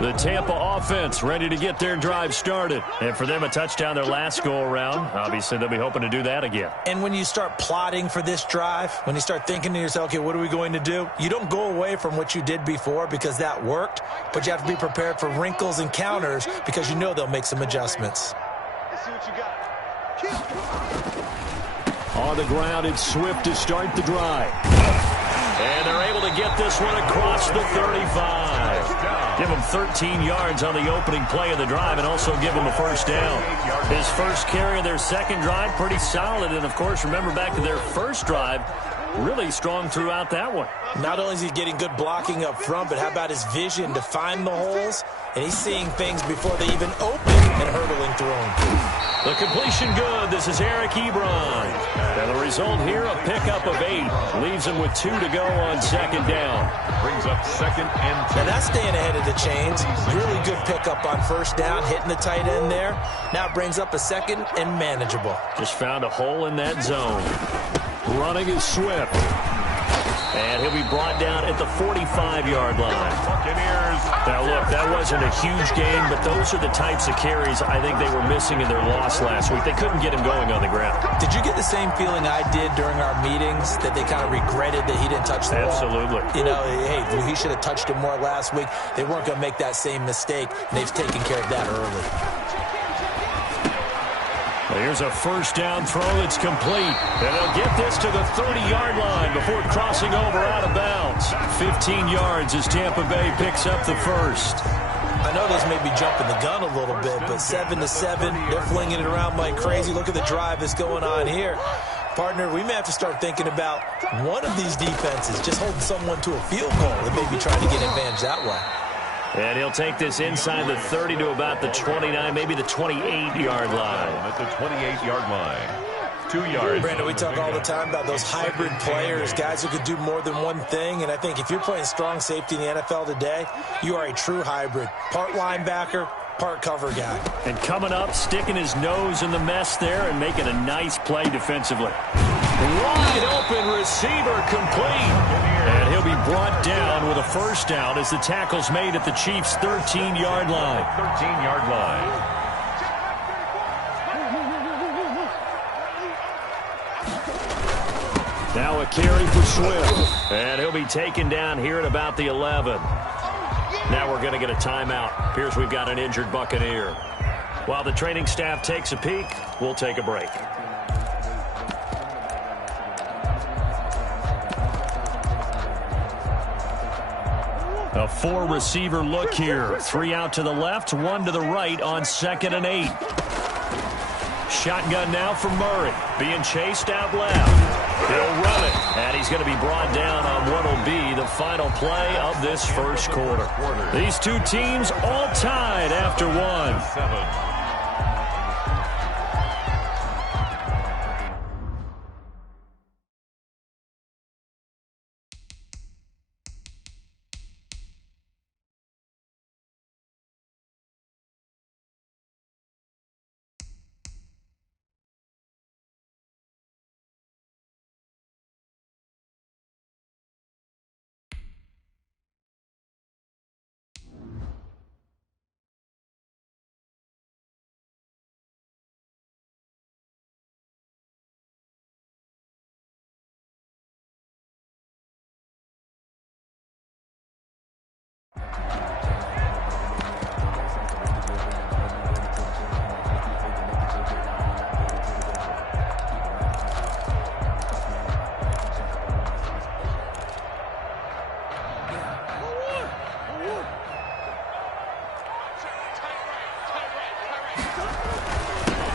The Tampa offense ready to get their drive started. And for them, a touchdown their last go-around. Obviously, they'll be hoping to do that again. And when you start plotting for this drive, when you start thinking to yourself, okay, what are we going to do? You don't go away from what you did before because that worked, but you have to be prepared for wrinkles and counters because you know they'll make some adjustments. Let's see what you got. On the ground, it's Swift to start the drive. And they're able to get this one across the 35. Give him 13 yards on the opening play of the drive and also give him a first down. His first carry of their second drive, pretty solid. And, of course, remember back to their first drive, really strong throughout that one. Not only is he getting good blocking up front, but how about his vision to find the holes? And he's seeing things before they even open and hurdling through them. The completion good. This is Eric Ebron. And the result here, a pickup of 8. Leaves him with 2 to go on second down. Brings up second and 2. And that's staying ahead of the chains. Really good pickup on first down, hitting the tight end there. Now brings up a second and manageable. Just found a hole in that zone. Running is Swift. And he'll be brought down at the 45-yard line. Now, look, that wasn't a huge game, but those are the types of carries I think they were missing in their loss last week. They couldn't get him going on the ground. Did you get the same feeling I did during our meetings, that they kind of regretted that he didn't touch the ball? Absolutely. You know, hey, he should have touched it more last week. They weren't going to make that same mistake, and they've taken care of that early. Here's a first down throw that's complete. And they'll get this to the 30-yard line before crossing over out of bounds. 15 yards as Tampa Bay picks up the first. I know those may be jumping the gun a little bit, but 7-7, they're flinging it around like crazy. Look at the drive that's going on here. Partner, we may have to start thinking about one of these defenses just holding someone to a field goal and maybe trying to get advantage that way. And he'll take this inside the 30 to about the 29, maybe the 28-yard line. At the 28-yard line. 2 yards. Brandon, we talk all the time about those hybrid players, guys who could do more than one thing. And I think if you're playing strong safety in the NFL today, you are a true hybrid. Part linebacker, part cover guy. And coming up, sticking his nose in the mess there and making a nice play defensively. Wide open receiver complete. And he'll be brought down with a first down as the tackle's made at the Chiefs' 13-yard line. 13-yard line. Now a carry for Swift. And he'll be taken down here at about the 11. Now we're going to get a timeout. Appears we've got an injured Buccaneer. While the training staff takes a peek, we'll take a break. A 4-receiver look here. 3 out to the left, 1 to the right on 2nd and 8. Shotgun now for Murray. Being chased out left. He'll run it. And he's going to be brought down on what will be the final play of this first quarter. These two teams all tied after 1.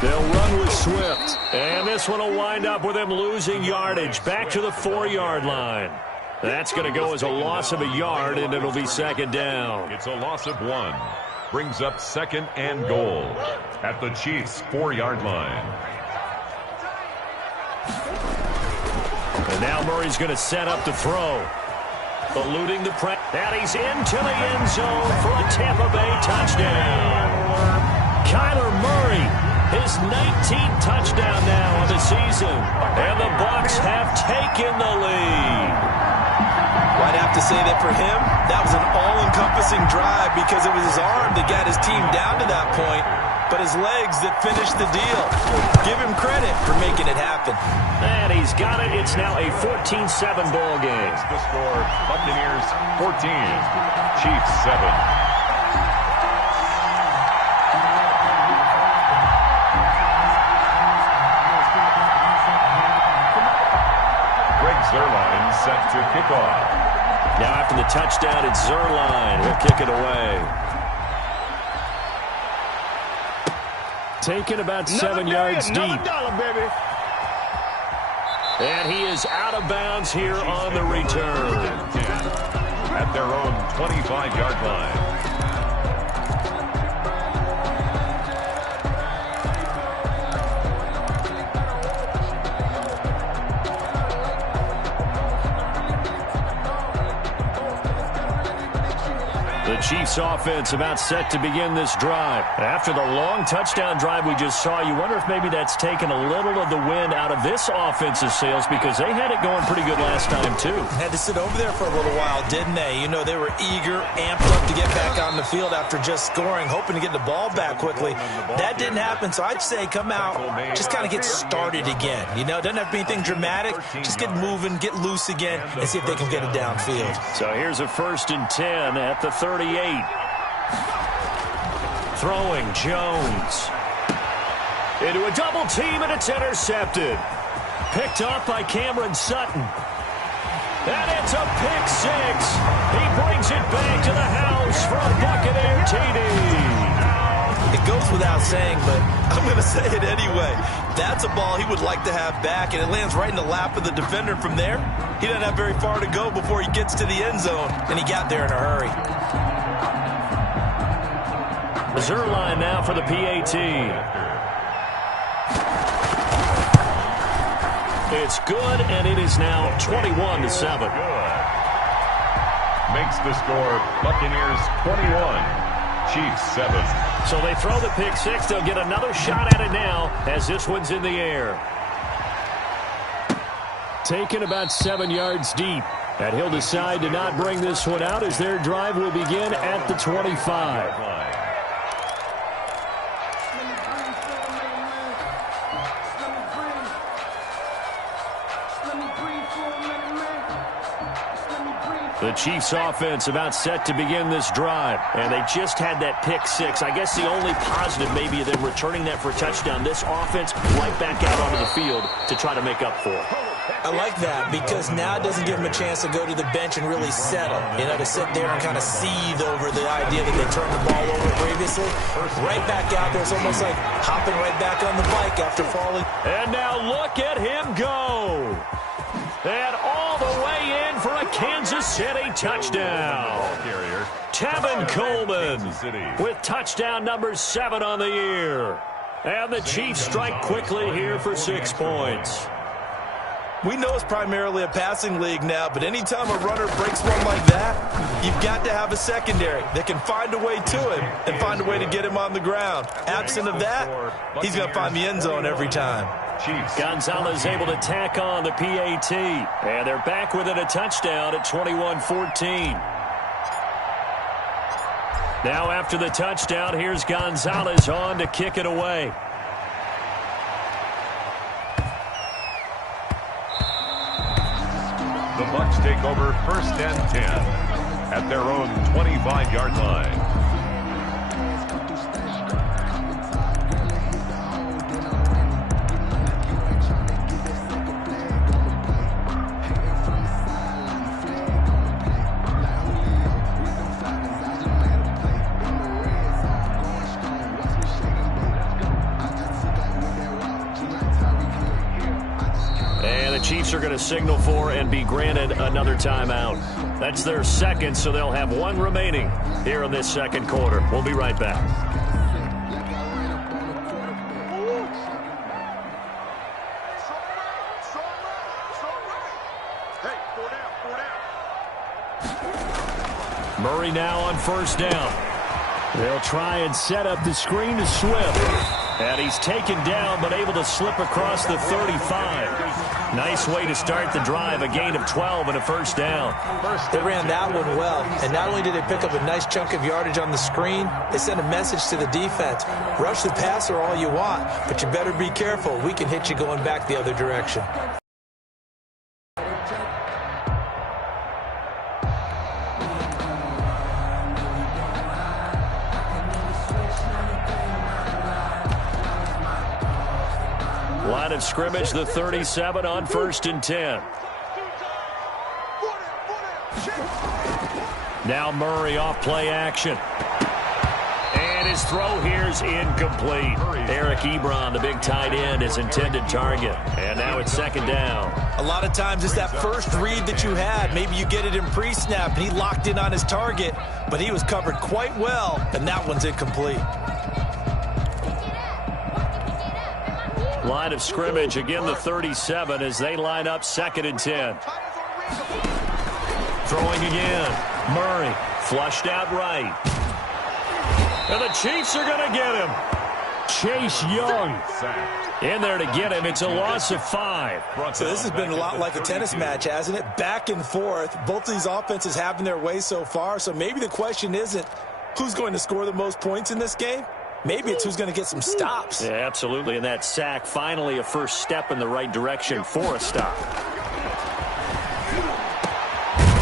They'll run with Swift. And this one will wind up with him losing yardage back to the 4-yard line. That's going to go as a loss of a yard, and it'll be 2nd down. It's a loss of 1. Brings up 2nd and goal at the Chiefs' 4-yard line. And now Murray's going to set up to throw. Eluding the press. And he's into the end zone for a Tampa Bay touchdown. Kyler Murray, his 19th touchdown now of the season. And the Bucs have taken the lead. I'd have to say that for him, that was an all-encompassing drive because it was his his team down to that point, but his legs that finished the deal. Give him credit for making it happen. And he's got it. It's now a 14-7 ball game. The score, Buccaneers 14, Chiefs 7. Zerline set to kick off. Now after the touchdown, it's Zerline. He'll kick it away. Taken about 7 yards deep. Baby. And he is out of bounds here on the return. At their own 25-yard line. The Chiefs offense about set to begin this drive. After the long touchdown drive we just saw, you wonder if maybe that's taken a little of the wind out of this offense's sails, because they had it going pretty good last time too. Had to sit over there for a little while, didn't they? You know, they were eager, amped up to get back on the field after just scoring, hoping to get the ball back quickly. That didn't happen, so I'd say come out, just kind of get started again. You know, it doesn't have to be anything dramatic. Just get moving, get loose again, and see if they can get it downfield. So here's a 1st and 10 at the 38. Throwing Jones into a double team, and it's intercepted. Picked up by Cameron Sutton. And it's a pick six. He brings it back to the house for a Buccaneer TD. It goes without saying, but I'm going to say it anyway. That's a ball he would like to have back, and it lands right in the lap of the defender from there. He doesn't have very far to go before he gets to the end zone, and he got there in a hurry. Zerline now for the PAT. It's good, and it is now 21-7. Makes the score Buccaneers 21, Chiefs 7. So they throw the pick six. They'll get another shot at it now as this one's in the air. Taken about 7 yards deep. And he'll decide to not bring this one out as their drive will begin at the 25. The Chiefs offense about set to begin this drive. And they just had that pick six. I guess the only positive maybe of them returning that for a touchdown. This offense right back out onto the field to try to make up for it. I like that because now it doesn't give them a chance to go to the bench and really settle. You know, to sit there and kind of seethe over the idea that they turned the ball over previously. Right back out there. It's almost like hopping right back on the bike after falling. And now look at him go. And all the way in for a Kansas City touchdown. Tevin Coleman with touchdown number 7 on the year. And the Chiefs strike quickly here for 6 points. We know it's primarily a passing league now, but anytime a runner breaks one like that, you've got to have a secondary that can find a way to him and find a way to get him on the ground. Absent of that, he's going to find the end zone every time. Gonzalez able to tack on the PAT. And they're back within a touchdown at 21-14. Now after the touchdown, here's Gonzalez on to kick it away. The Bucs take over 1st and 10 at their own 25-yard line. Chiefs are going to signal for and be granted another timeout. That's their second, so they'll have one remaining here in this second quarter. We'll be right back. Murray now on 1st down. They'll try and set up the screen to Swift. And he's taken down but able to slip across the 35. Nice way to start the drive, a gain of 12 and a first down. They ran that one well, and not only did they pick up a nice chunk of yardage on the screen, they sent a message to the defense. Rush the passer all you want, but you better be careful. We can hit you going back the other direction. Line of scrimmage, the 37 on 1st and 10. Now Murray off play action. And his throw here's incomplete. Eric Ebron, the big tight end, his intended target. And now it's 2nd down. A lot of times it's that first read that you had. Maybe you get it in pre-snap, and he locked in on his target, but he was covered quite well, and that one's incomplete. Line of scrimmage, again the 37 as they line up 2nd and 10. Throwing again. Murray flushed out right. And the Chiefs are going to get him. Chase Young in there to get him. It's a loss of 5. So this has been a lot like a tennis match, hasn't it? Back and forth. Both of these offenses having their way so far. So maybe the question isn't who's going to score the most points in this game. Maybe it's who's going to get some stops. Yeah, absolutely. And that sack, finally a first step in the right direction for a stop.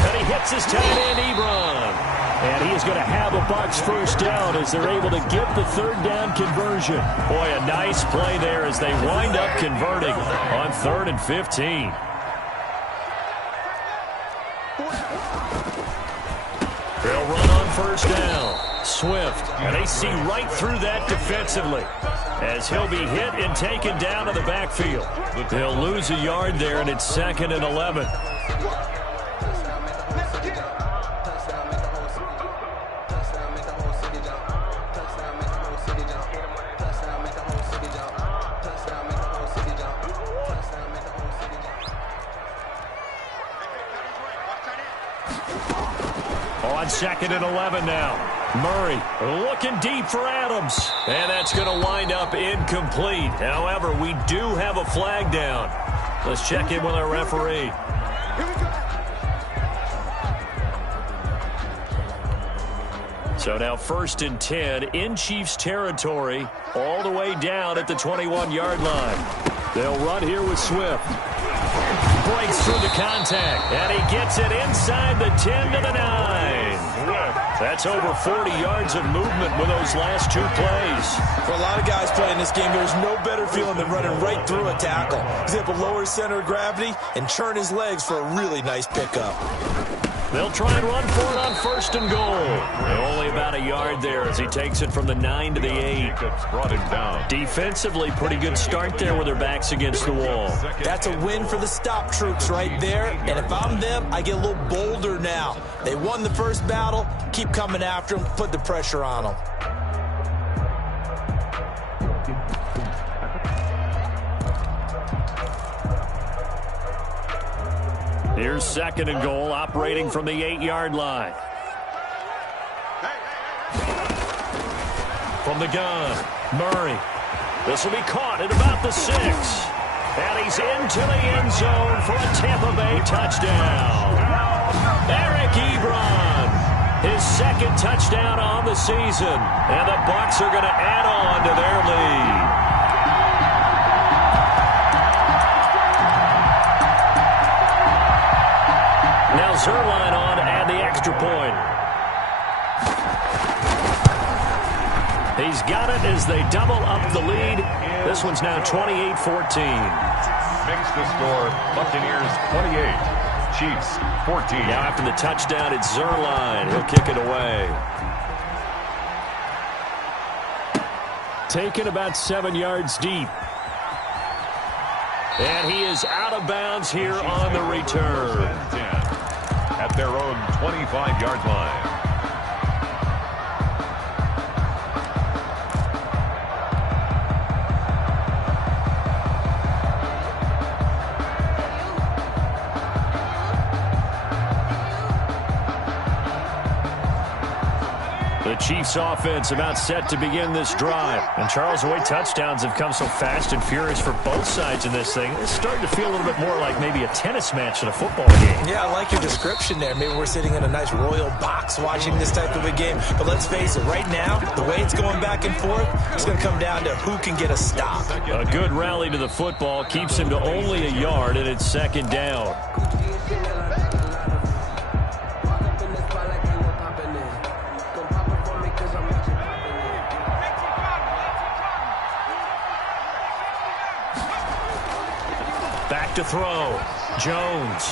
And he hits his tight end, Ebron. And he is going to have a Bucs first down as they're able to get the 3rd down conversion. Boy, a nice play there as they wind up converting on 3rd and 15. They'll run on 1st down. Swift, and they see right through that defensively as he'll be hit and taken down to the backfield. They'll lose a yard there, and it's 2nd and 11. On 2nd and 11 now. Murray looking deep for Adams. And that's going to wind up incomplete. However, we do have a flag down. Let's check in with our referee. So now 1st and 10 in Chiefs territory all the way down at the 21-yard line. They'll run here with Swift. Breaks through the contact, and he gets it inside the 10 to the 9. That's over 40 yards of movement with those last 2 plays. For a lot of guys playing this game, there's no better feeling than running right through a tackle. He's able to lower his center of gravity and churn his legs for a really nice pickup. They'll try and run for it on 1st and goal. Only about a yard there as he takes it from the 9 to the 8. Brought him down. Defensively, pretty good start there with their backs against the wall. That's a win for the stop troops right there. And if I'm them, I get a little bolder now. They won the first battle. Keep coming after them. Put the pressure on them. Here's 2nd and goal, operating from the 8-yard line. From the gun, Murray. This will be caught at about the 6. And he's into the end zone for a Tampa Bay touchdown. Eric Ebron, his 2nd touchdown on the season. And the Bucs are going to add on to their lead. Now Zerline on to add the extra point. He's got it as they double up the lead. This one's now 28-14. Makes the score Buccaneers 28, Chiefs 14. Now after the touchdown, it's Zerline. He'll kick it away. Taken about 7 yards deep. And he is out of bounds here on the return. At their own 25-yard line. The Chiefs offense about set to begin this drive. And Charles, the way touchdowns have come so fast and furious for both sides in this thing, it's starting to feel a little bit more like maybe a tennis match in a football game. Yeah, I like your description there. Maybe we're sitting in a nice royal box watching this type of a game. But let's face it, right now, the way it's going back and forth, it's going to come down to who can get a stop. A good rally to the football keeps him to only a yard, and it's second down. Back to throw. Jones.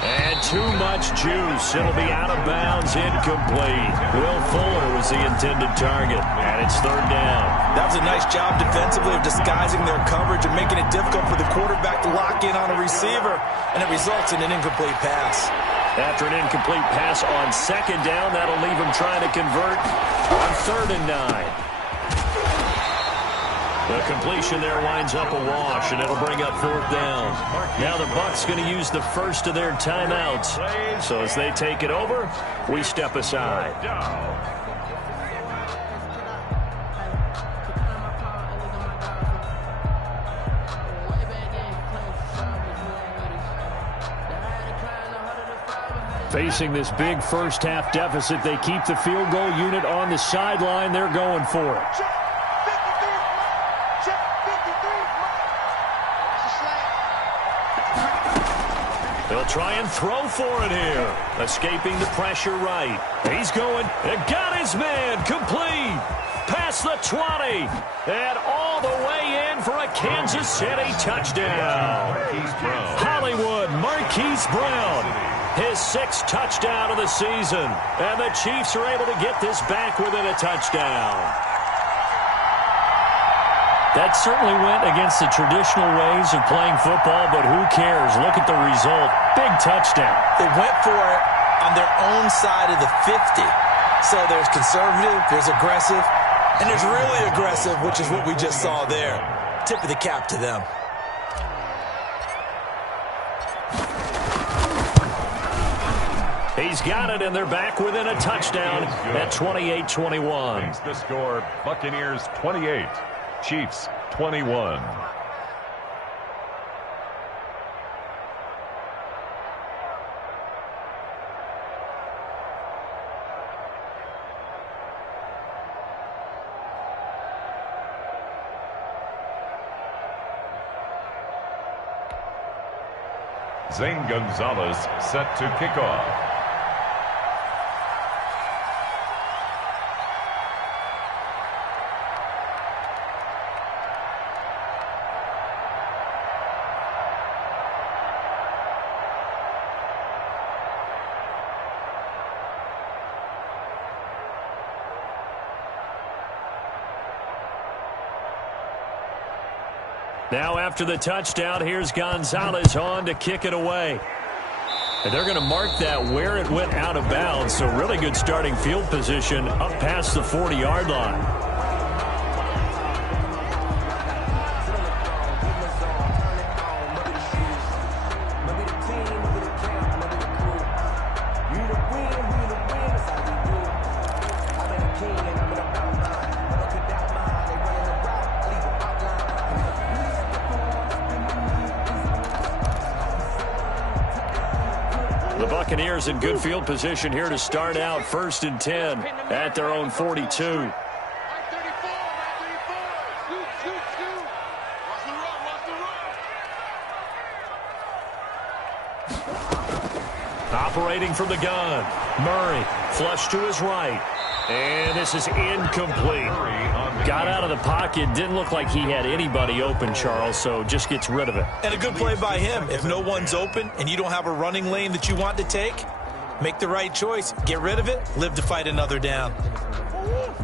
And too much juice. It'll be out of bounds, incomplete. Will Fuller was the intended target, and it's third down. That was a nice job defensively of disguising their coverage and making it difficult for the quarterback to lock in on a receiver, and it results in an incomplete pass. After an incomplete pass on second down, that'll leave him trying to convert on 3rd and 9. The completion there winds up a wash, and it'll bring up 4th down. Now the Bucs going to use the first of their timeouts. So as they take it over, we step aside. Facing this big first-half deficit, they keep the field goal unit on the sideline. They're going for it. They'll try and throw for it here. Escaping the pressure right. He's going. Got his man. Complete. Past the 20. And all the way in for a Kansas City touchdown. Hollywood Marquise Brown. His 6th touchdown of the season. And the Chiefs are able to get this back within a touchdown. That certainly went against the traditional ways of playing football, but who cares? Look at the result. Big touchdown. They went for it on their own side of the 50. So there's conservative, there's aggressive, and there's really aggressive, which is what we just saw there. Tip of the cap to them. He's got it, and they're back within a touchdown at 28-21. The score, Buccaneers 28. Chiefs 21. Zane Gonzalez set to kick off. Now after the touchdown, here's Gonzalez on to kick it away. And they're going to mark that where it went out of bounds. So really good starting field position up past the 40-yard line. Buccaneers in good field position here to start out 1st and 10 at their own 42. Operating from the gun. Murray flush to his right. And this is incomplete. Got out of the pocket. Didn't look like he had anybody open, Charles, so just gets rid of it. And a good play by him. If no one's open and you don't have a running lane that you want to take, make the right choice. Get rid of it. Live to fight another down.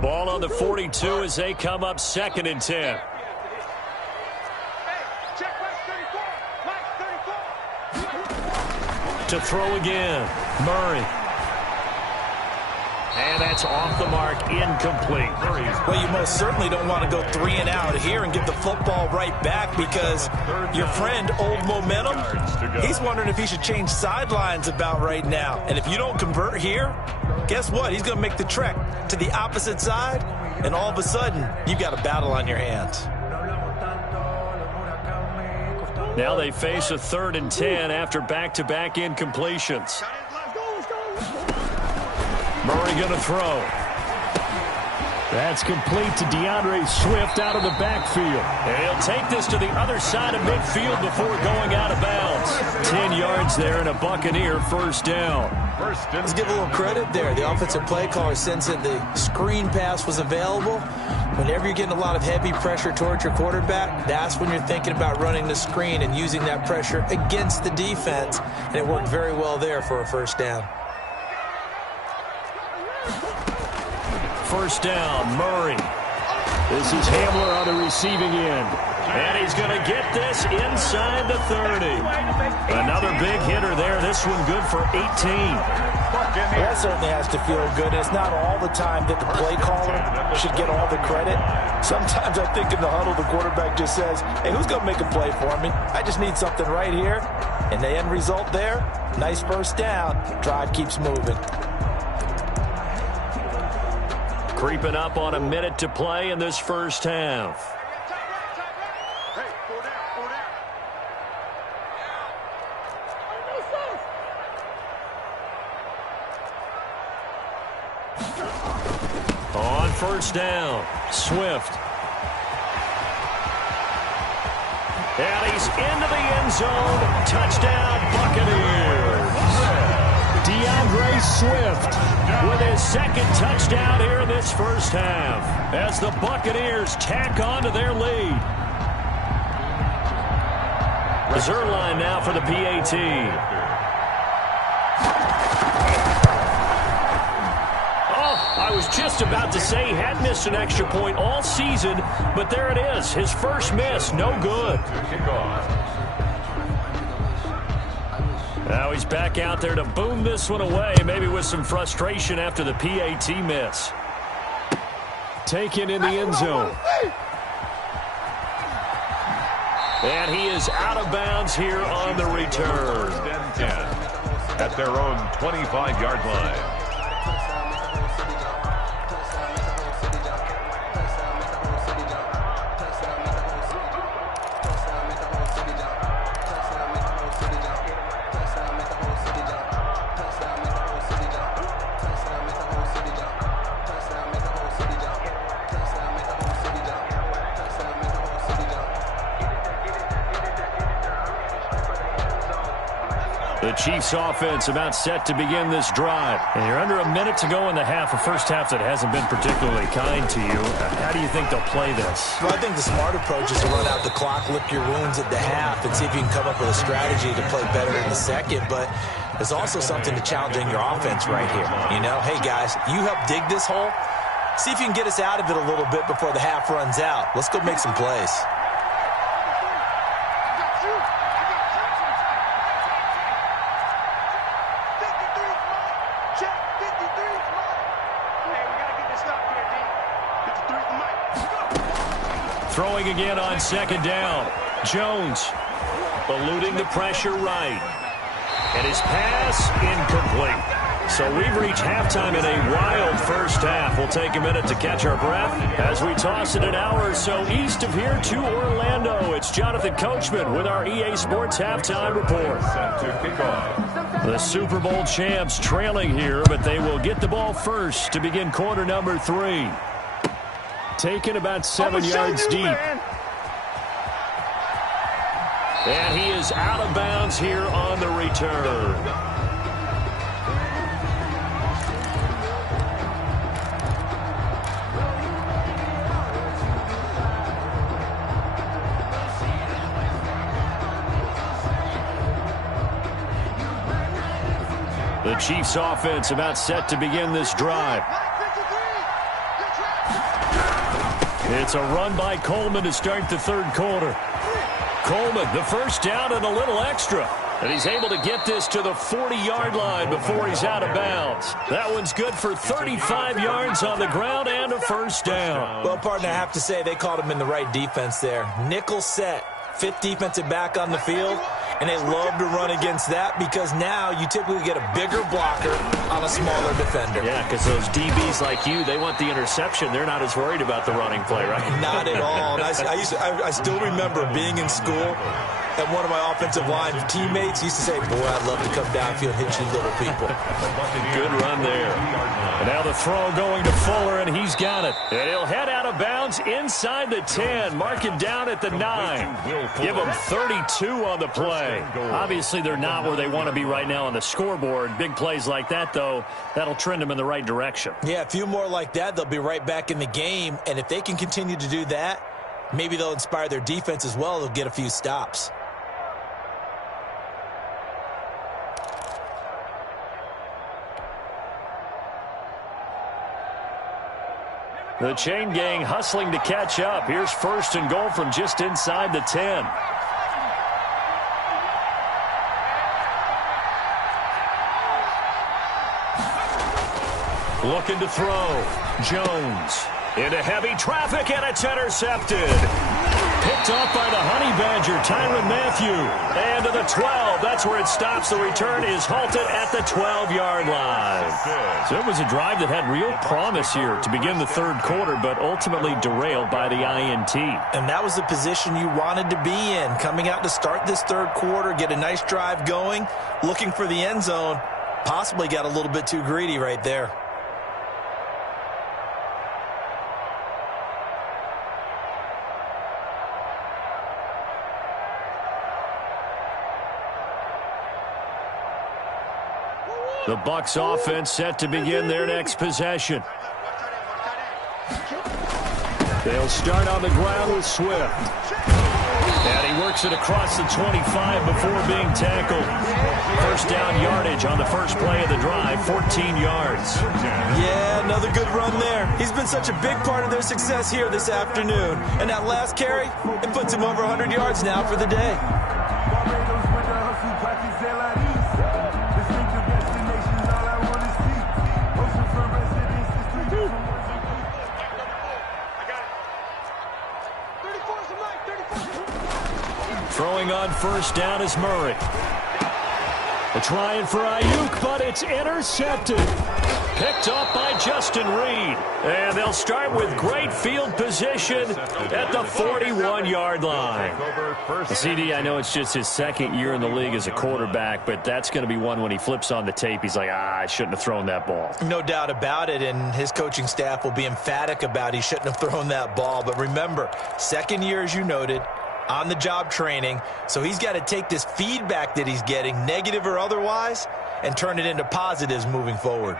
Ball on the 42 as they come up 2nd and 10. To throw again. Murray. And that's off the mark, incomplete. Well, you most certainly don't want to go 3 and out here and give the football right back because your friend, Old Momentum, he's wondering if he should change sidelines about right now. And if you don't convert here, guess what? He's going to make the trek to the opposite side, and all of a sudden, you've got a battle on your hands. Now they face a 3rd and 10 after back-to-back incompletions. Murray going to throw. That's complete to DeAndre Swift out of the backfield. And he'll take this to the other side of midfield before going out of bounds. 10 yards there and a Buccaneer first down. Let's give a little credit there. The offensive play caller sensed that the screen pass was available. Whenever you're getting a lot of heavy pressure towards your quarterback, that's when you're thinking about running the screen and using that pressure against the defense. And it worked very well there for a first down. First down, Murray. This is Hamler on the receiving end. And he's going to get this inside the 30. Another big hitter there. This one good for 18. Well, that certainly has to feel good. It's not all the time that the play caller should get all the credit. Sometimes I think in the huddle, the quarterback just says, hey, who's going to make a play for me? I just need something right here. And the end result there, nice first down. Drive keeps moving. Creeping up on a minute to play in this first half. On first down, Swift. And he's into the end zone. Touchdown, Buccaneers. DeAndre Swift with his 2nd touchdown here in this first half as the Buccaneers tack on to their lead. Reserve line now for the PAT. I was just about to say he had missed an extra point all season, but there it is. His first miss, no good. Now he's back out there to boom this one away, maybe with some frustration after the PAT miss. Taken in the end zone. And he is out of bounds here on the return. At their own 25-yard line. The Chiefs offense about set to begin this drive. And you're under a minute to go in the half, a first half that hasn't been particularly kind to you. How do you think they'll play this? Well, I think the smart approach is to run out the clock, lick your wounds at the half, and see if you can come up with a strategy to play better in the second. But there's also something to challenging your offense right here. You know, hey, guys, you help dig this hole. See if you can get us out of it a little bit before the half runs out. Let's go make some plays. Throwing again on 2nd down. Jones eluding the pressure right. And his pass incomplete. So we've reached halftime in a wild first half. We'll take a minute to catch our breath as we toss it an hour or so east of here to Orlando. It's Jonathan Coachman with our EA Sports Halftime Report. The Super Bowl champs trailing here, but they will get the ball first to begin quarter number 3. Taken about 7 yards deep. And he is out of bounds here on the return. The Chiefs offense about set to begin this drive. It's a run by Coleman to start the 3rd quarter. Coleman, the first down and a little extra. And he's able to get this to the 40-yard line before he's out of bounds. That one's good for 35 yards on the ground and a first down. Well, partner, I have to say they called him in the right defense there. Nickel set, 5th defensive back on the field. And they love to run against that because now you typically get a bigger blocker on a smaller defender. Yeah, because those DBs like you, they want the interception. They're not as worried about the running play, right? Not at all. And I still remember being in school, and one of my offensive line teammates used to say, boy, I'd love to come downfield and hit you little people. Good run there. And now the throw going to Fuller, and he's got it. And he'll head out of bounds inside the 10, mark it down at the 9. Give them 32 on the play. Obviously, they're not where they want to be right now on the scoreboard. Big plays like that, though, that'll trend them in the right direction. Yeah, a few more like that, they'll be right back in the game. And if they can continue to do that, maybe they'll inspire their defense as well. They'll get a few stops. The chain gang hustling to catch up. Here's 1st and goal from just inside the 10. Looking to throw. Jones into heavy traffic, and it's intercepted. Picked off by the Honey Badger, Tyrann Mathieu. And to the 12. That's where it stops. The return is halted at the 12-yard line. So it was a drive that had real promise here to begin the third quarter, but ultimately derailed by the INT. And that was the position you wanted to be in. Coming out to start this third quarter, get a nice drive going, looking for the end zone. Possibly got a little bit too greedy right there. The Bucs offense set to begin their next possession. They'll start on the ground with Swift. And he works it across the 25 before being tackled. First down yardage on the first play of the drive, 14 yards. Yeah, another good run there. He's been such a big part of their success here this afternoon. And that last carry, it puts him over 100 yards now for the day. Throwing on first down is Murray. A trying for Ayuk, but it's intercepted. Picked up by Justin Reed. And they'll start with great field position at the 41-yard line. The CD, I know it's just his second year in the league as a quarterback, but that's going to be one when he flips on the tape. He's like, I shouldn't have thrown that ball. No doubt about it, and his coaching staff will be emphatic about he shouldn't have thrown that ball. But remember, second year, as you noted, on-the-job training, so he's got to take this feedback that he's getting, negative or otherwise, and turn it into positives moving forward.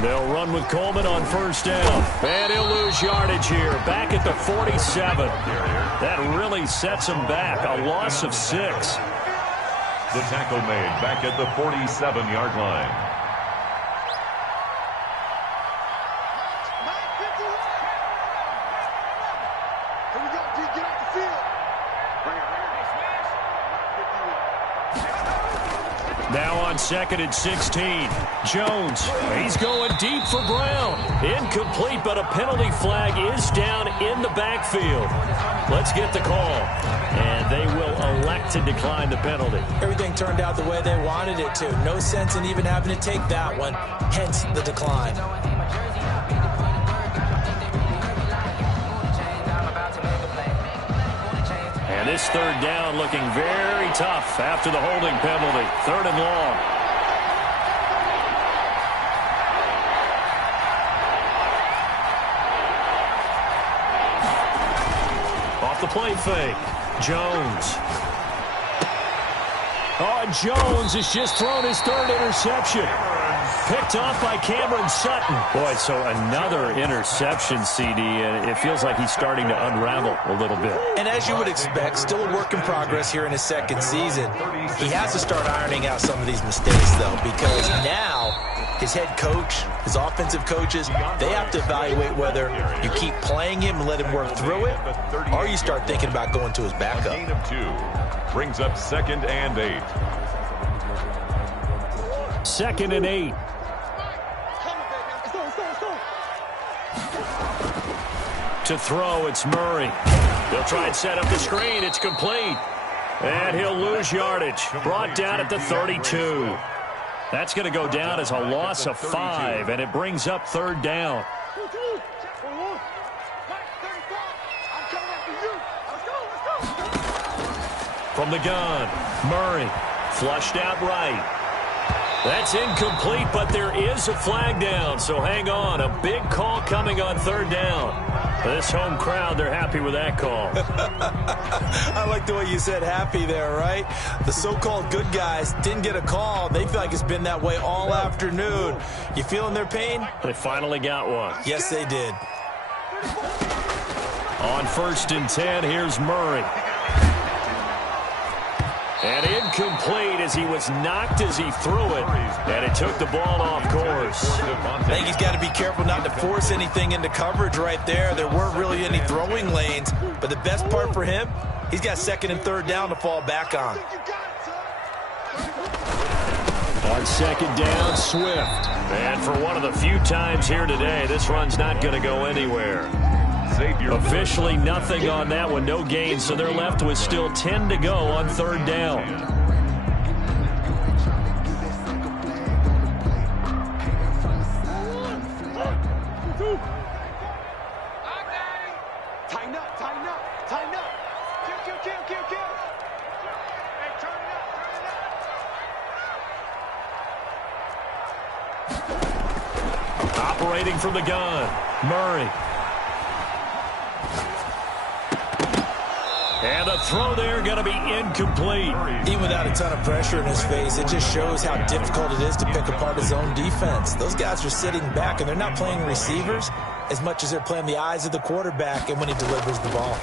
They'll run with Coleman on first down. And he'll lose yardage here, back at the 47. That really sets him back, a loss of 6. The tackle made back at the 47-yard line. Now on 2nd and 16. Jones, he's going deep for Brown. Incomplete, but a penalty flag is down in the backfield. Let's get the call. And they will elect to decline the penalty. Everything turned out the way they wanted it to. No sense in even having to take that one, hence the decline. And this third down looking very tough after the holding penalty. 3rd and long. Off the play fake. Jones. Oh, Jones has just thrown his 3rd interception. Picked off by Cameron Sutton. Boy, so another interception, CD, and it feels like he's starting to unravel a little bit. And as you would expect, still a work in progress here in his second season. He has to start ironing out some of these mistakes, though, because now his head coach, his offensive coaches, they have to evaluate whether you keep playing him and let him work through it, or you start thinking about going to his backup. Gain of 2 brings up 2nd and 8. 2nd and 8. To throw, it's Murray. He'll try and set up the screen. It's complete. And he'll lose yardage. Brought down at the 32. That's going to go down as a loss of 5, and it brings up third down. From the gun, Murray flushed out right. That's incomplete, but there is a flag down, so hang on. A big call coming on third down. This home crowd, they're happy with that call. I like the way you said happy there, right? The so-called good guys didn't get a call. They feel like it's been that way all afternoon. You feeling their pain? They finally got one. Yes, they did. On 1st and 10, here's Murray. And incomplete as he was knocked as he threw it. And it took the ball off course. I think he's got to be careful not to force anything into coverage right there. There weren't really any throwing lanes. But the best part for him, he's got 2nd and 3rd down to fall back on. On 2nd down, Swift. And for one of the few times here today, this run's not going to go anywhere. Officially nothing on that one, no gain, so they're left with still 10 to go on 3rd down. Tighten up, tighten up, tighten up. Kill. Hey, turn it up. Operating from the gun, Murray. And the throw there going to be incomplete. Even without a ton of pressure in his face, it just shows how difficult it is to pick apart his own defense. Those guys are sitting back, and they're not playing receivers as much as they're playing the eyes of the quarterback and when he delivers the ball.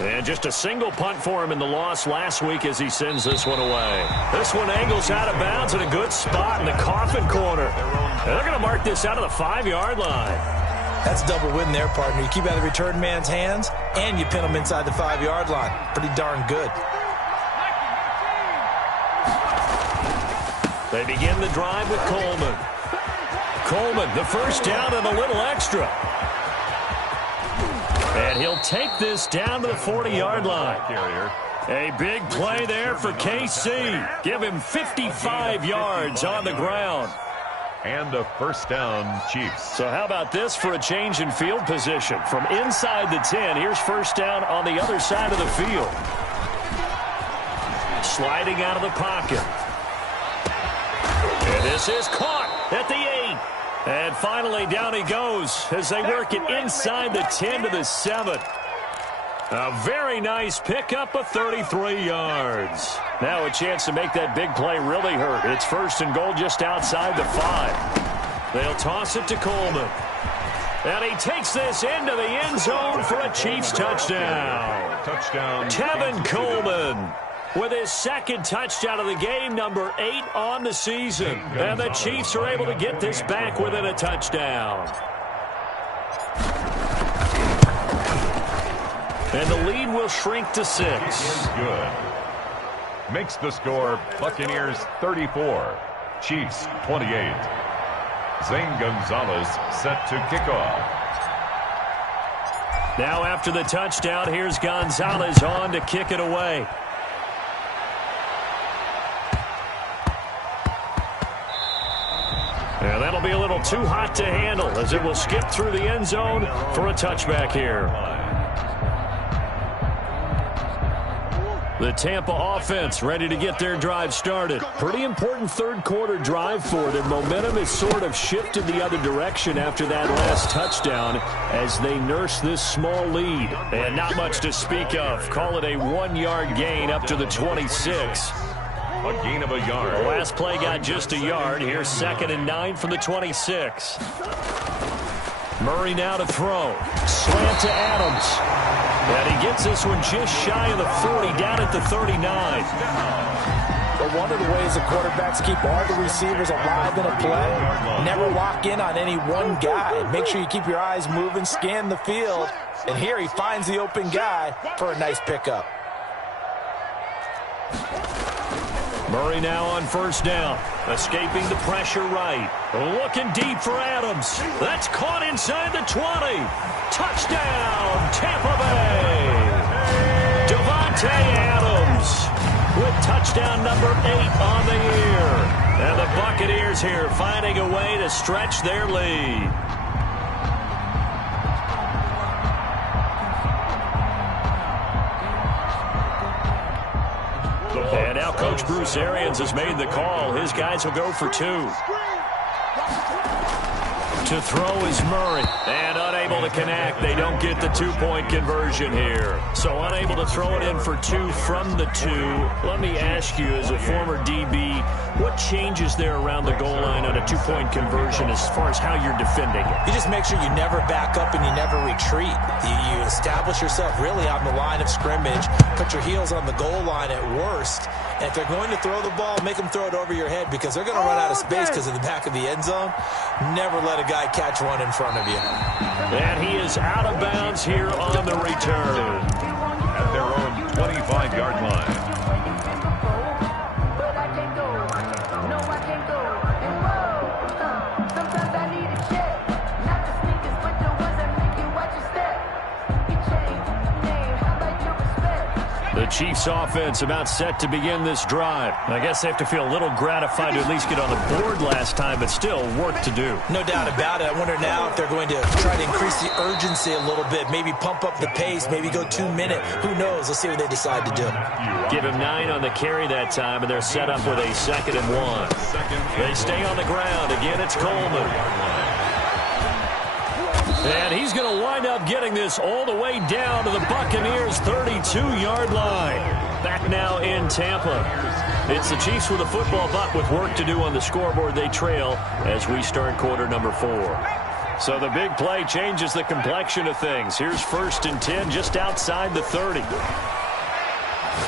And just a single punt for him in the loss last week as he sends this one away. This one angles out of bounds in a good spot in the coffin corner. And they're going to mark this out of the 5-yard line. That's a double win there, partner. You keep out of the return man's hands, and you pin him inside the 5-yard line. Pretty darn good. They begin the drive with Coleman. Coleman, the first down and a little extra. And he'll take this down to the 40-yard line. A big play there for KC. Give him 55 yards on the ground. And a 1st down, Chiefs. So how about this for a change in field position? From inside the 10, here's 1st down on the other side of the field. Sliding out of the pocket. And this is caught at the 8. And finally down he goes as they work it inside the 10 to the 7. A very nice pickup of 33 yards. Now a chance to make that big play really hurt. It's 1st and goal just outside the 5. They'll toss it to Coleman. And he takes this into the end zone for a Chiefs touchdown. Touchdown. Tevin Coleman with his 2nd touchdown of the game, number 8 on the season. And the Chiefs are able to get this back within a touchdown. And the lead will shrink to 6. Good. Makes the score Buccaneers 34, Chiefs 28. Zane Gonzalez set to kick off. Now after the touchdown, here's Gonzalez on to kick it away. And that'll be a little too hot to handle as it will skip through the end zone for a touchback here. The Tampa offense ready to get their drive started. Pretty important 3rd quarter drive for them. Momentum has sort of shifted the other direction after that last touchdown as they nurse this small lead. And not much to speak of. Call it a 1-yard gain up to the 26. A gain of a yard. The last play got just a yard. Here's 2nd and 9 from the 26. Murray now to throw. Slant to Adams. And he gets this one just shy of the 40, down at the 39. But one of the ways the quarterbacks keep all the receivers alive in a play, never lock in on any one guy. Make sure you keep your eyes moving, scan the field. And here he finds the open guy for a nice pickup. Murray now on first down. Escaping the pressure right. Looking deep for Adams. That's caught inside the 20. Touchdown, Tampa Bay. Devontae Adams with touchdown number 8 on the year. And the Buccaneers here finding a way to stretch their lead. And now Coach Bruce Arians has made the call. His guys will go for 2. To throw is Murray. And unable to connect. They don't get the 2-point conversion here. So unable to throw it in for 2 from the 2. Let me ask you, as a former DB, what changes there around the goal line on a 2-point conversion as far as how you're defending it? You just make sure you never back up and you never retreat. You establish yourself really on the line of scrimmage. Put your heels on the goal line at worst. And if they're going to throw the ball, make them throw it over your head because they're going to run out of space because of the back of the end zone. Never let a guy catch one in front of you. And he is out of bounds here on the return. At their own 25-yard line. The Chiefs offense about set to begin this drive. I guess they have to feel a little gratified to at least get on the board last time, but still work to do. No doubt about it. I wonder now if they're going to try to increase the urgency a little bit, maybe pump up the pace, maybe go 2-minute. Who knows? Let's see what they decide to do. Give him 9 on the carry that time, and they're set up with a 2nd and 1. They stay on the ground. Again, it's Coleman. And he's going to wind up getting this all the way down to the Buccaneers' 32-yard line. Back now in Tampa. It's the Chiefs with a football, but with work to do on the scoreboard. They trail as we start quarter number 4. So the big play changes the complexion of things. Here's 1st and 10 just outside the 30.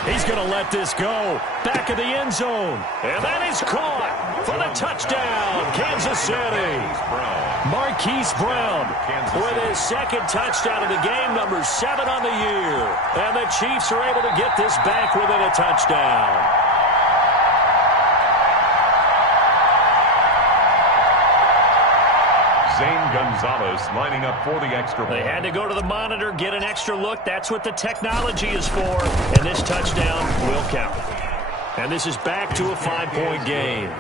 He's going to let this go. Back of the end zone. And that is caught for the touchdown, Kansas City. Marquise Brown with his 2nd touchdown of the game, number 7 on the year. And the Chiefs are able to get this back within a touchdown. Zane Gonzalez lining up for the extra point. They had to go to the monitor, get an extra look. That's what the technology is for. And this touchdown will count. And this is back to a 5-point game.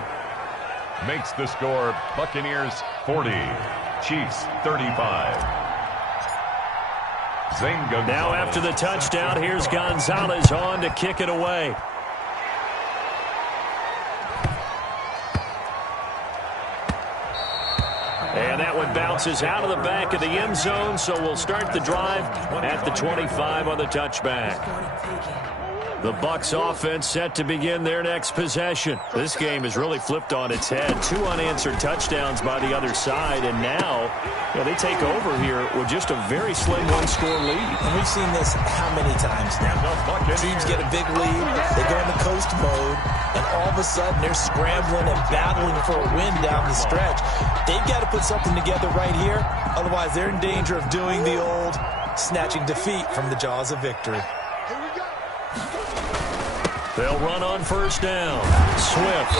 Makes the score Buccaneers 40, Chiefs 35. Zane Gonzalez. Now after the touchdown, here's Gonzalez on to kick it away. And that one bounces out of the back of the end zone, so we'll start the drive at the 25 on the touchback. The Bucs offense set to begin their next possession. This game has really flipped on its head. 2 unanswered touchdowns by the other side, and now they take over here with just a very slim 1-score lead. And we've seen this how many times now? Teams get a big lead, they go into coast mode, and all of a sudden they're scrambling and battling for a win down the stretch. They've got to put something together right here, otherwise they're in danger of doing the old snatching defeat from the jaws of victory. They'll run on first down. Swift.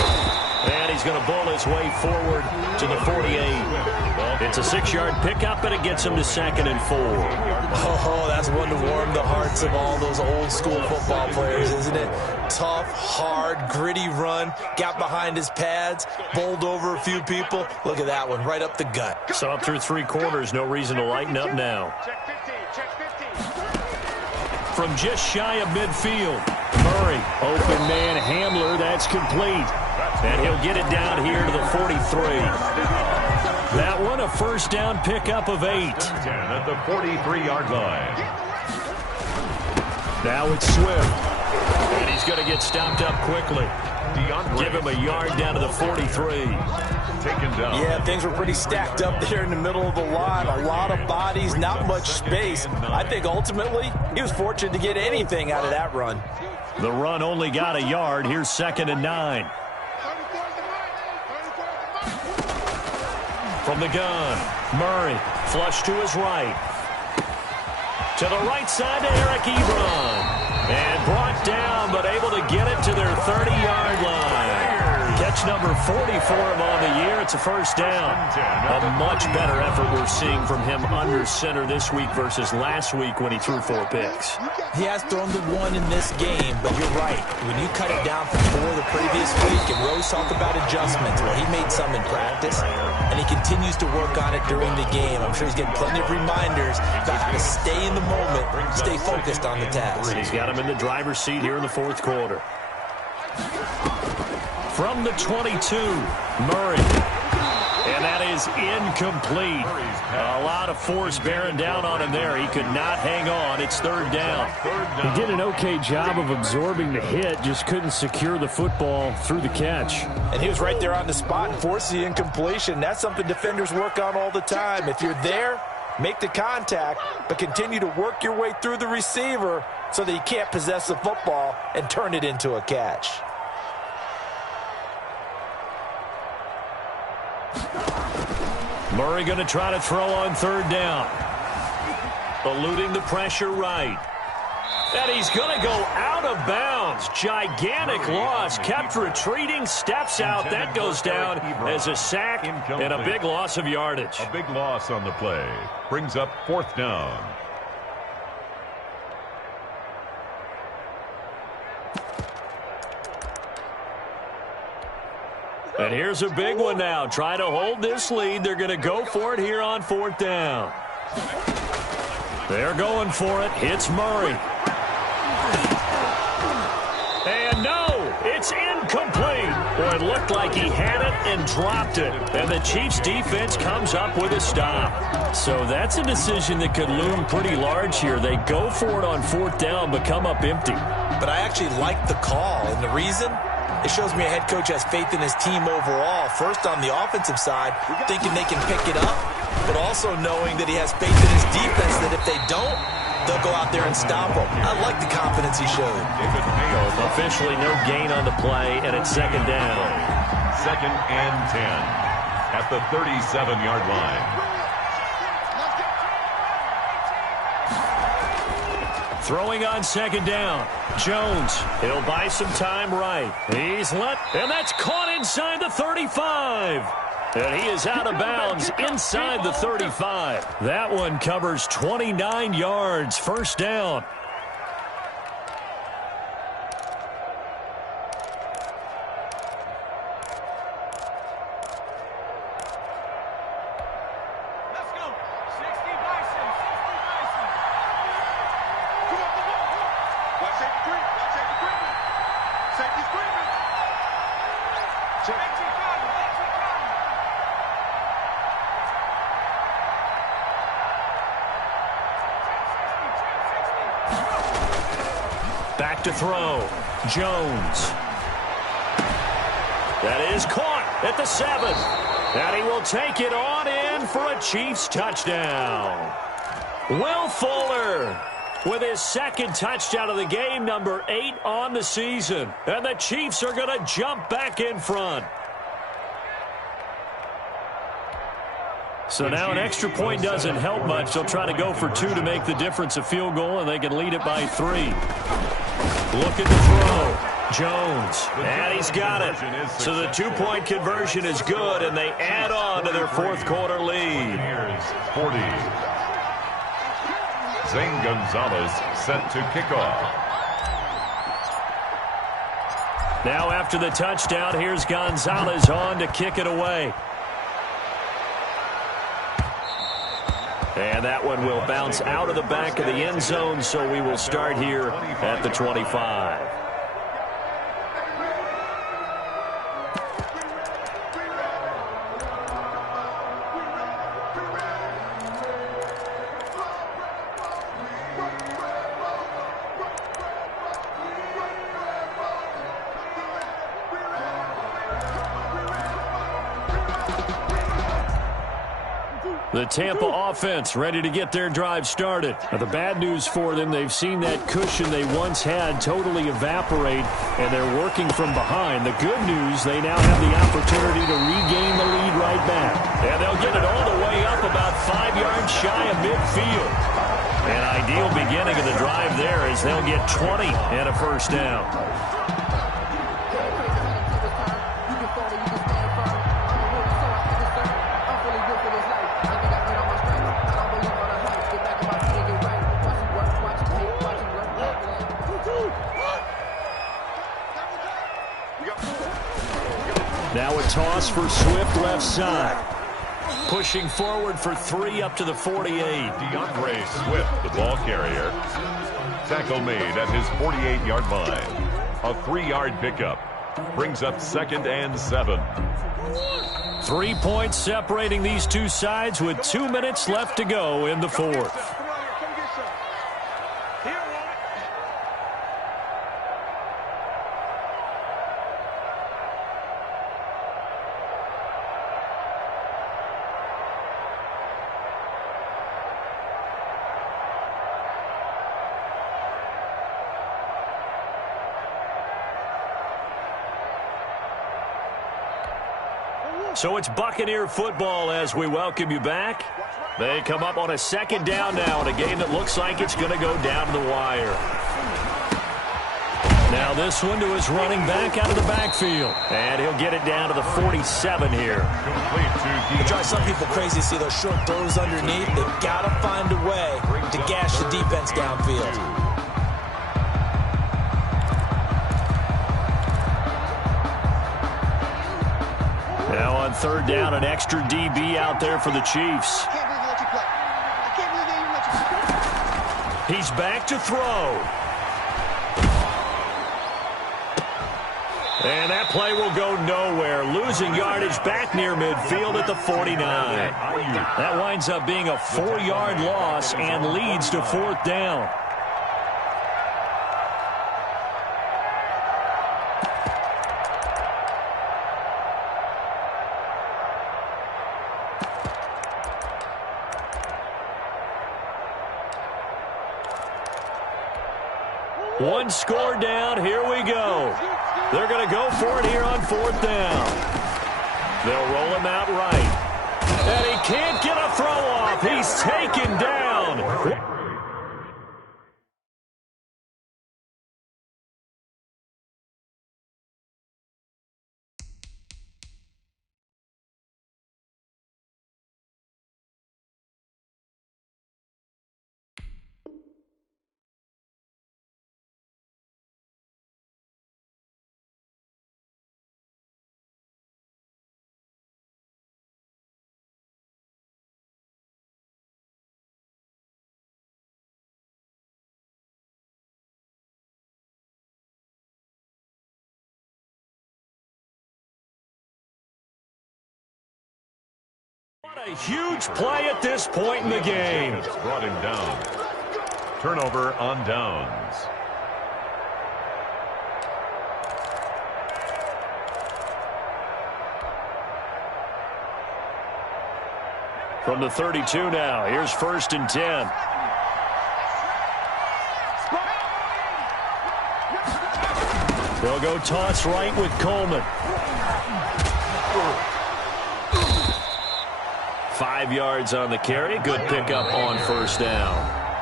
And he's going to bull his way forward to the 48. It's a 6-yard pickup, and it gets him to 2nd and 4. Oh, that's one to warm the hearts of all those old-school football players, isn't it? Tough, hard, gritty run. Got behind his pads, bowled over a few people. Look at that one, right up the gut. So up through 3 quarters, no reason to lighten up now. From just shy of midfield, Murray, open man Hamler, that's complete. And he'll get it down here to the 43. That one a first down pickup of 8. At the 43-yard line. Now it's Swift. And he's going to get stopped up quickly. Give him a yard down to the 43. Taken down. Yeah, things were pretty stacked up there in the middle of the line. A lot of bodies, not much space. I think ultimately he was fortunate to get anything out of that run. The run only got a yard. Here's 2nd and 9. From the gun, Murray, flush to his right. To the right side to Eric Ebron. And brought down, but able to get it to their 30-yard line. Catch number 44 of on the year. It's a first down. A much better effort we're seeing from him under center this week versus last week when he threw 4 picks. He has thrown the 1 in this game, but you're right. When you cut it down from 4 the previous week, and Rose talked about adjustments, well, he made some in practice, and he continues to work on it during the game. I'm sure he's getting plenty of reminders about how to stay in the moment, stay focused on the task. He's got him in the driver's seat here in the 4th quarter. From the 22, Murray. And that is incomplete. A lot of force bearing down on him there. He could not hang on. It's 3rd down. He did an okay job of absorbing the hit, just couldn't secure the football through the catch. And he was right there on the spot and forced the incompletion. That's something defenders work on all the time. If you're there, make the contact, but continue to work your way through the receiver so that he can't possess the football and turn it into a catch. Murray going to try to throw on 3rd down. Eluding the pressure right. And he's going to go out of bounds. Gigantic loss. Kept retreating. Steps out. That goes down as a sack and a big loss of yardage. A big loss on the play. Brings up 4th down. And here's a big one now. Trying to hold this lead. They're going to go for it here on 4th down. They're going for it. Hits Murray. And no, it's incomplete. Boy, it looked like he had it and dropped it. And the Chiefs defense comes up with a stop. So that's a decision that could loom pretty large here. They go for it on 4th down, but come up empty. But I actually like the call, and the reason? It shows me a head coach has faith in his team overall. First on the offensive side, thinking they can pick it up, but also knowing that he has faith in his defense that if they don't, they'll go out there and stop them. I like the confidence he showed. Officially no gain on the play, and it's 2nd down. 2nd and 10 at the 37-yard line. Throwing on 2nd down. Jones, he'll buy some time right. He's let, and that's caught inside the 35. And he is out of bounds inside the 35. That one covers 29 yards. 1st down. Back to throw. Jones. That is caught at the 7. And he will take it on in for a Chiefs touchdown. Will Fuller with his 2nd touchdown of the game, number 8 on the season. And the Chiefs are going to jump back in front. So now an extra point doesn't help much. They'll try to go for 2 to make the difference a field goal, and they can lead it by 3. Look at the throw. Jones, and he's got it. So the 2-point conversion is good, and they add on to their 4th quarter lead. Here's 40. Zane Gonzalez set to kick off. Now after the touchdown, here's Gonzalez on to kick it away. And that one will bounce out of the back of the end zone, so we will start here at the 25. The Tampa offense ready to get their drive started. Now, the bad news for them, they've seen that cushion they once had totally evaporate, and they're working from behind. The good news, they now have the opportunity to regain the lead right back. And they'll get it all the way up about 5 yards shy of midfield. An ideal beginning of the drive there as they'll get 20 and a first down. Now a toss for Swift left side. Pushing forward for 3 up to the 48. DeAndre Swift, the ball carrier. Tackle made at his 48-yard line. A 3-yard pickup. Brings up 2nd and 7. 3 points separating these two sides with 2 minutes left to go in the fourth. So it's Buccaneer football as we welcome you back. They come up on a 2nd down now in a game that looks like it's going to go down to the wire. Now this one to his running back out of the backfield. And he'll get it down to the 47 here. It drives some people crazy to see those short throws underneath. They've got to find a way to gash the defense downfield. Now on 3rd down, an extra DB out there for the Chiefs. He's back to throw. And that play will go nowhere. Losing yardage back near midfield at the 49. That winds up being a 4-yard loss and leads to 4th down. One score down. Here we go. They're going to go for it here on 4th down. They'll roll him out right. And he can't get a throw off. He's taken down. What a huge play at this point in the game. Brought him down. Turnover on downs. From the 32 now, here's 1st and 10. They'll go toss right with Coleman. 5 yards on the carry. Good pickup on 1st down.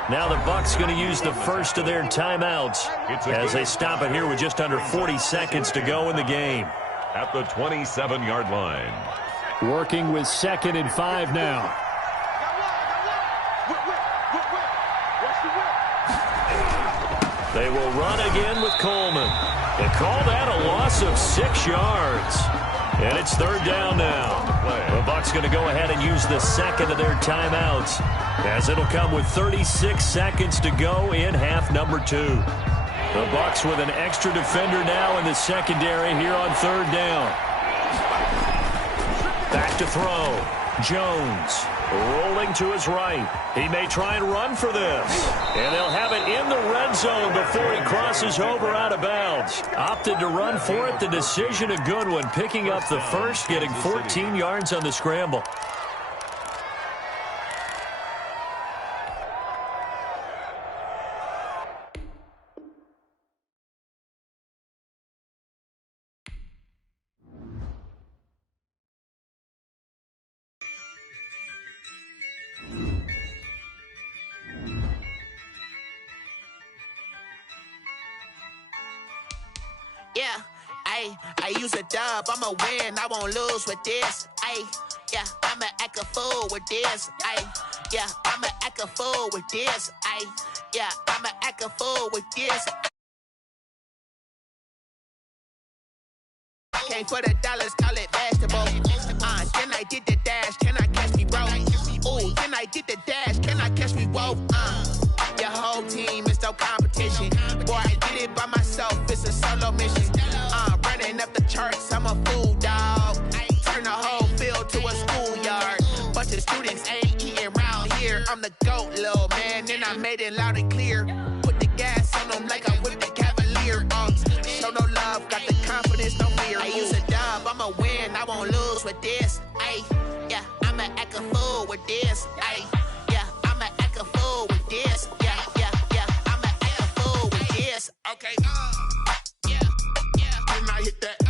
Now the Bucs going to use the first of their timeouts as they stop it here with just under 40 seconds to go in the game. At the 27-yard line. Working with 2nd and 5 now. They will run again with Coleman. They call that a loss of 6 yards. And it's 3rd down now. The Bucs going to go ahead and use the second of their timeouts as it'll come with 36 seconds to go in half number 2. The Bucs with an extra defender now in the secondary here on 3rd down. Back to throw. Jones rolling to his right. He may try and run for this. And they'll have it in the red zone before he crosses over out of bounds. Opted to run for it. The decision a good one. Picking up the first, getting 14 yards on the scramble. Ayy, I use a dub, I'ma win, I won't lose with this. Ayy, yeah, I'ma act a fool with this. Ayy, yeah, I'ma act a fool with this. Ayy, yeah, I'ma act a fool with this. Came for the dollars, call it basketball. Then I did the dash, can I catch me, bro? Ooh, then I did the dash, can I catch me, whoa? Your whole team is no competition. Boy, I did it by myself, it's a solo mission. Running up the charts, I'm a fool, dog. Turn the whole field to a schoolyard. Bunch of students ain't eating round here. I'm the GOAT, little man, and I made it loud and clear. Put the gas on them like I whipped the Cavalier. Show no love, got the confidence, no fear. I use a dub, I'ma win, I won't lose with this. Ayy, yeah, I'ma act a fool with this. Ayy, yeah, I'ma act a fool with this. Yeah, yeah, yeah, I'ma act a fool with this. Okay, yeah, yeah. Then I hit that.